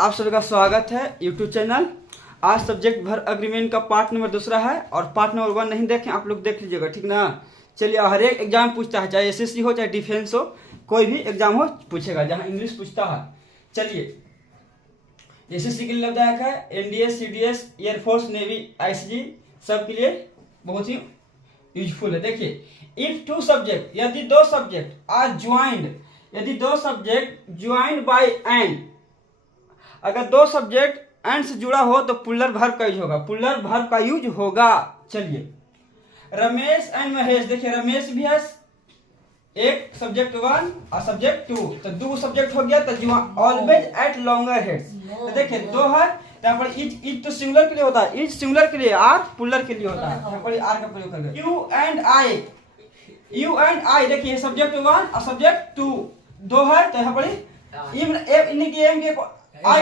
आप सभी का स्वागत है यूट्यूब चैनल। आज सब्जेक्ट भर अग्रीमेंट का पार्ट नंबर 2 है और पार्ट नंबर 1 नहीं देखें आप लोग देख लीजिएगा, ठीक ना। चलिए, हर एक एग्जाम पूछता है, चाहे एसएससी हो चाहे डिफेंस हो, कोई भी एग्जाम हो पूछेगा जहाँ इंग्लिश पूछता है। चलिए, एसएससी के लिए लाभदायक है, NDA, CDS, air force, navy, ICG सब के लिए बहुत ही यूजफुल है। देखिए, इफ टू सब्जेक्ट, यदि दो सब्जेक्ट आर ज्वाइंड, यदि दो सब्जेक्ट ज्वाइंड बाय एंड, अगर दो सब्जेक्ट एंड से जुड़ा हो तो पुलर वर्ब का यूज होगा, पुलर वर्ब का यूज होगा। चलिए, रमेश एंड महेश, देखिए रमेश भी है एक सब्जेक्ट 1 और सब्जेक्ट 2, तो दो सब्जेक्ट हो गया। तो ऑलवेज एट लॉन्गर हेड्स, तो देखिए दो है, यहाँ पर इज तो सिंगुलर के लिए होता है, इज सिंगुलर के लिए, आर पुलर के लिए होता है, यहाँ पर आर का प्रयोग करके। You and I, you and I, देखिए सब्जेक्ट 1 और सब्जेक्ट 2 दो है, तो यहाँ पर एम के आर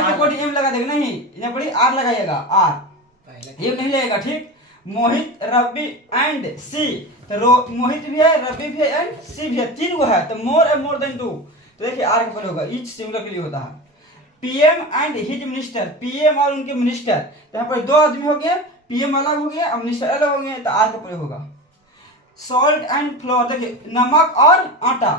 के कोड एम लगा देगा, नहीं यहाँ पर आर लगाइएगा, आर एम नहीं लगेगा, ठीक। मोहित, रवि एंड सी, तो मोहित भी है, रवि भी है एंड सी भी है, तीन गो है, तो मोर देन 2, तो देखिए आर का प्रयोग होगा, ईच सिंगुलर के लिए होता है। PM and his minister, PM और उनके मिनिस्टर, तो यहाँ पर दो आदमी हो गए, पीएम अलग हो गया और मिनिस्टर अलग हो गए, तो आर का प्रयोग होगा। सॉल्ट एंड फ्लोर, देखिए नमक और आटा,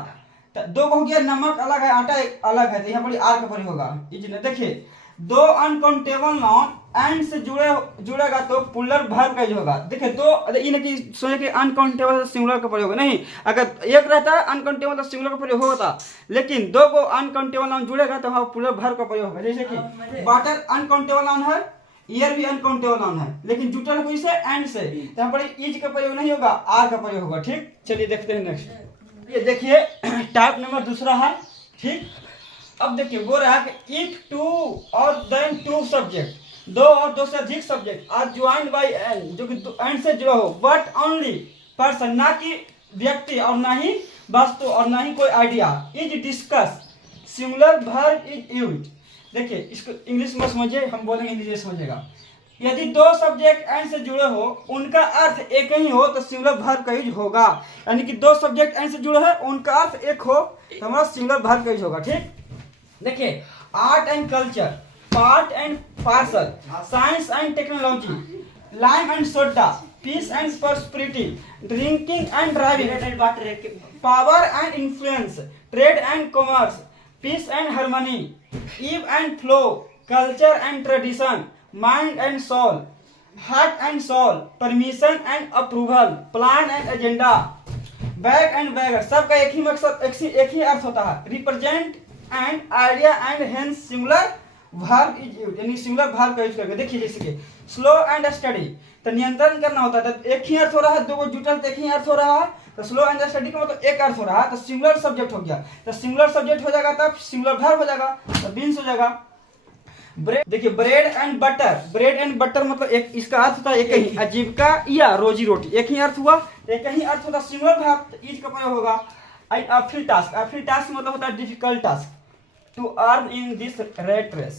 तो दो हो गया, नमक अलग है आटा अलग है, तो यहाँ पर आर का प्रयोग होगा। देखिए, दो अनकाउंटेबल नाउन एंड से जुड़ेगा तो पुलर वर्ब का यूज होगा। देखिए दो, इनकी सोचे कि अनकाउंटेबल सिंगुलर का प्रयोग नहीं, अगर एक रहता है अनकाउंटेबल तो सिंगुलर का प्रयोग होता, लेकिन दो को अनकाउंटेबल नाउन जुड़ेगा तो वहाँ पुलर वर्ब का प्रयोग होगा। जैसे कि वाटर अनकाउंटेबल नाउन है, ईयर भी अनकाउंटेबल नाउन है, लेकिन जुटल कोई से एंड से, तो यहाँ पर इज का प्रयोग नहीं होगा, आर का प्रयोग होगा, ठीक। चलिए देखते हैं नेक्स्ट, ये देखिए टाइप नंबर 2 है, ठीक। अब देखिए वो रहा कि if two or than two subject, दो और दो से अधिक subject are joined by and, जो कि एंड से जुड़ा हो, बट ओनली पर्सन, ना कि व्यक्ति और ना ही वस्तु और ना ही कोई idea, is discuss, singular verb is used. देखिए इसको इंग्लिश में समझिए, हम बोलेंगे इंग्लिश में समझिएगा। यदि दो सब्जेक्ट एंड से जुड़े हो, उनका अर्थ एक ही हो, तो सिंगुलर वर्ब का यूज होगा। यानी कि दो सब्जेक्ट एंड से जुड़े हैं, उनका अर्थ एक हो, तो हमारा सिंगुलर वर्ब का यूज होगा, ठीक। देखिए, art and culture, part and parcel, science and technology, lime and soda, peace and prosperity, drinking and driving, power and influence, trade and commerce, peace and harmony, ebb and flow, culture and tradition, mind and soul, heart and soul, permission and approval, plan and agenda, bag and baggage, सबका एक ही मकसद, एक ही अर्थ होता है, represent and idea and hence singular verb is used, यानी सिंगुलर वर्ब का यूज करके। देखिए जैसे कि स्लो एंड स्टडी, तो नियंत्रण करना होता है, तो एक ही अर्थ हो रहा है, दो को जुटल तो एक ही अर्थ हो रहा है, तो स्लो एंड स्टडी का मतलब एक अर्थ हो रहा है, तो सिंगुलर सब्जेक्ट हो गया, तो सिंगुलर सब्जेक्ट हो जाएगा तब सिंगुलर वर्ब हो जाएगा, तो बीन्स हो जाएगा। ब्रेड, देखिए bread and butter, bread and butter मतलब एक, इसका अर्थ होता है एक ही, आजीविका या रोजी रोटी, एक ही अर्थ हुआ, एक ही अर्थ होता, सिंगुलर वर्ब, तो इज का प्रयोग होगा। फ्री टास्क, फ्री टास्क मतलब होता है difficult task, to earn in this rat race.